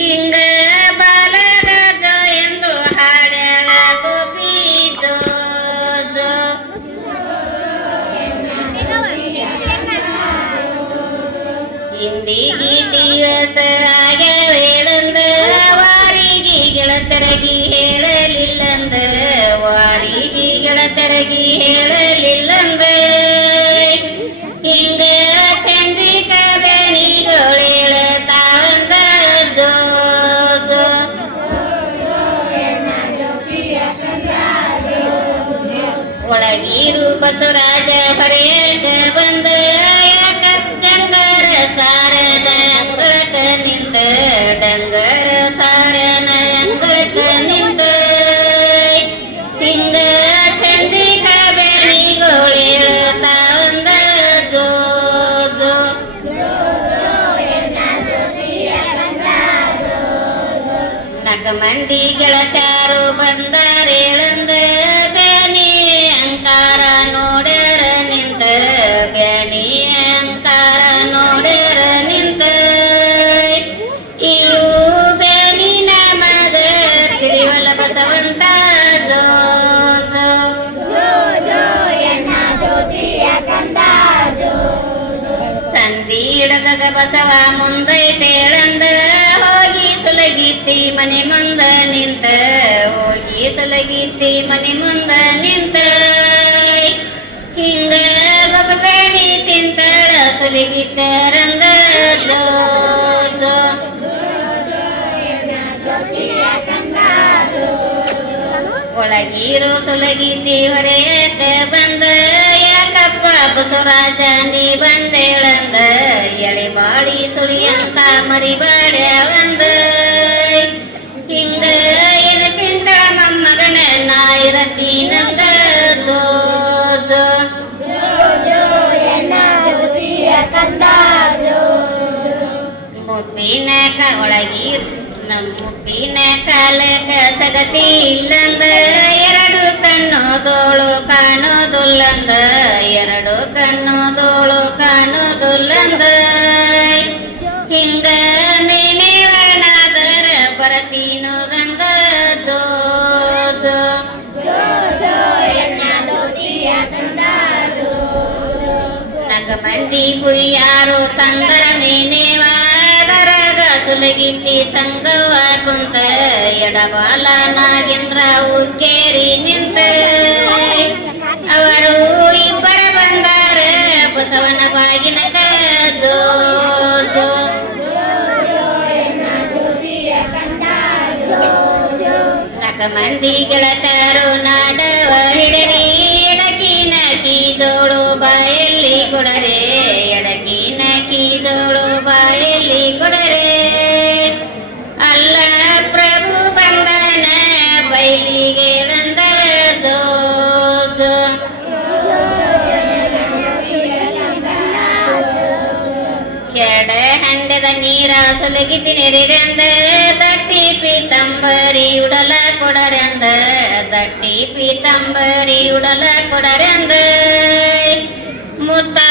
ಹಿಂಗ ಬಾಲಗಜ ಎಂದು ಹಾಡ್ಯಾಳ ಗೋಪಿ ಜೋ ಜೋ ಹಿಂದಿಗಿ ದಿವಸ ಆಗವೇಳಂದ ವಾರಿಗೆ ಗೆಳತರಗಿ ಹೇಳಲಿಲ್ಲಂದ ವಾರಿಗೆ ಗೆಳತರಗಿ ಹೇಳಲಿಲ್ಲಂದ ಒಳಗೀರು ಬಸವರಾಜ ಹೊರೆಯಕ ಬಂದ ಯಾಕ ಡಂಗರ ಸಾರನ ಅಂಗಳಕ ನಿಂತ ಡಂಗರ ಸಾರನ ಅಂಗಳಕ ನಿಂತ ಹಿಂಗ ಚಂದಿಕ ಬೆಣಿಗೋಳೇಳ ತಾವಂದ ಜೋ ಜೋ ನಕ ಮಂದಿ ಗೆಳತ್ಯಾರು ಬಂದಾರೇಳಂದ ಮುಂದೈ ತೇಳಂದ ನಿಂತ? ಇವು ಬ್ಯಾನಿನ ಮಗ ತಿಳಿವಲ ಬಸವಂತ ಹಿಡದಾಗ ಬಸವ ಮುಂದೈತೇಳಂದ ಹೋಗಿ ಸುಲಗಿತ್ತಿ ಮನೆ ಮುಂದ ನಿಂತ, ಹೋಗಿ ಸುಲಗಿತ್ತಿ ಮನೆ ಮುಂದ ನಿಂತ. ತಿಂತಾಳ ಸುಲಗಿತ್ತಾರಂದ ಜೋ ಜೋ ಒಳಗೀರು ಸುಲಗಿತಿ ಬಂದ, ಯಾಕಪ್ಪ ಬಸವರಾಜ ನೀ ಬಂದೇಳಂದ ಎಳೆ ಬಾಡಿ ಸುಳಿಯಂತ ಮರಿಬಾಡ್ಯ ಒಂದ ಮುಪ್ಪಿನ ಒಳಗಿ ನಮ್ಮ ಮುಪ್ಪಿನ ಕಾಲಕ ಸಗತಿ ಇಲ್ಲಂದ ಎರಡು ಕಣ್ಣೋದೋಳು ಕಾಣೋದುಲ್ಲಂದ ಎರಡು ಕಣ್ಣೋದೋಳು ಕಾಣೋದುಲ್ಲಂದ ಹಿಂಗ ಮೇನೆವನಾದರ ಜೋ ಜೋ ನಗ ಮಂದಿ ಬುಯ್ಯಾರು ತಂದರ ಮೇನೇವಾದರಗ ಸುಲಗಿತಿ ಸಂಗವ ಕುಂತ ಎಡಬಾಲ ನಾಗೇಂದ್ರ ಉಕ್ಕೇರಿ ನಿಂತ ಅವರು ಇಬ್ಬರ ಬಂದಾರ ಬಸವನ ಬಾಗಿನ ಜೋ ಜೋ ನಕ ಮಂದಿ ಗೆಳತರು ನಾಡವ ನೀರ ಸುಲಗಿತಿ ನೆರೆದಂದ ದಟ್ಟಿ ಪೀತಂಬರಿ ಉಡಲ ಕೊಡರೆಂದ ದಟ್ಟಿ ಪೀತಂಬರಿ ಉಡಲ ಕೊಡರೆಂದ ಮುತ್ತಾರು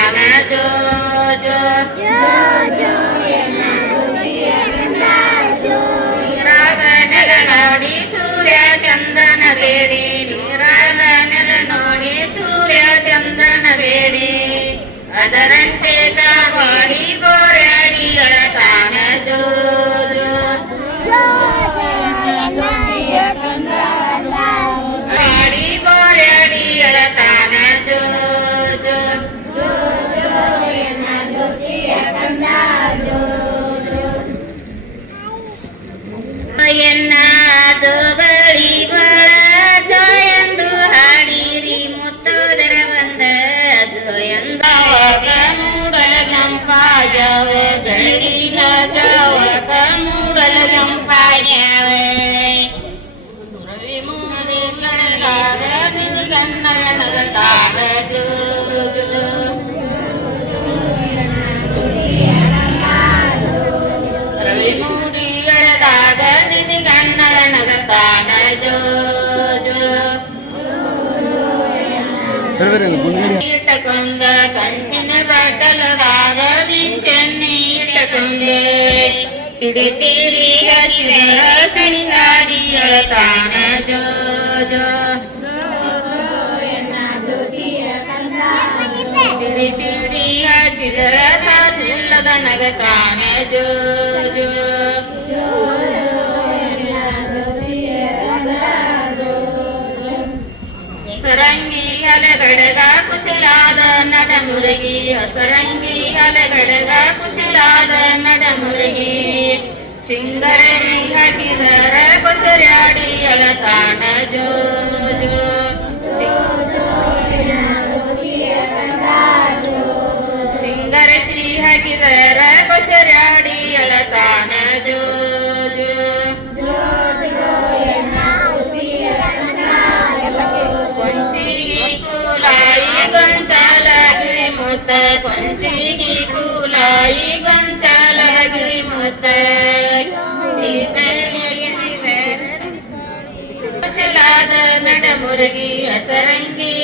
ನಿಡ ಒಯ್ಯುವಾಗ ಮಿನಿ ಮೀನಿ ಅಳತಾನ ಜೋ ಜೋ ಗಂಗಳಕ ಹಾಲಾಗಿ ಅಂಗಳಕ ಇಟ್ಟಿತ ಗಂಗಳಕ ಹಾಲಾಗಿ ಅಂಗಳಕ ಇಟ್ಟಿತ ಆಡಾಡಿ ಕುಡಿ ಐರ ನೋಡಿ ನೋಡಿ ಎಳತಾನ ಜೋ ಜೋ ಆಡಾಡಿ ಕುಡಿ ಅಂದ್ರ ನೋಡಿ ನೋಡಿ ಎಳತಾನ ಜೋ ಜೋ ನೀರಾಗ ನೆಲ ನೋಡಿ ಸೂರ್ಯ ಚಂದ್ರನ ಬೇಡಿ ನೀರಾಗ ನೆಲ ನೋಡಿ ಸೂರ್ಯ ಚಂದ್ರನ ಬೇಡಿ ಅದರಂತೆ ಕಾಪಾಡಿ ಬೋರಾಡಿ ಅಳತಾನ ಜೋ ಜೋ ಆಡಿ ಬೋರಾಡಿ ಅಳತಾನ ನಿಗನ್ನಲ ನಗತಾಗ ಜೋ ಜೋ ರವಿ ಮೂಡಿಗಳದಾಗ ನಿನಗಣ್ಣರ ನಗತಾನ ಜೋ ಜೋ ಇಟ್ಟಕೊಂದ ಕಂಚಿನ ಬಟ್ಟಲದಾಗ ಮಿಂಚನ್ನಿ ಇಟ್ಟಕೊಂದ ತಿಡಿ ತಿರಿ ಹಚ್ಚಿದ ಸಿಂಗಾಡಿ ಅಳತಾನ ಜೋ ಜೋ ತಿಡಿ ತಿಳಿ ಹಚ್ಚಿದರ ಸಾಚಿಲ್ಲದ ನಗತಾನ ಜೋ ಜೋ. ಸರಂಗಿ ಅಲೆಗಡಗ ಕುಶಲಾದ ನಟ ಮುರುಗಿ. ಸರಂಗಿ ಅಲೆಗಡಗ ಕುಶಲಾದ ನಟ ಮುರುಗಿ. ಸಿಂಗರಜಿ ಹಾಕಿದರ ಕೊಸರಾಡಿ ಅಳತಾಣ ಜೋ ಜೋ. ಸಿಂಗರಸಿ ಕೊಂಚಿಗಿ ಕೂಲಾಯಿ ಗೊಂಚಾಲಗಿರಿ ಮುತ್ತ. ಕುಶಲಾದ ನಡ ಮುರುಗಿ ಅಲಗಡಗ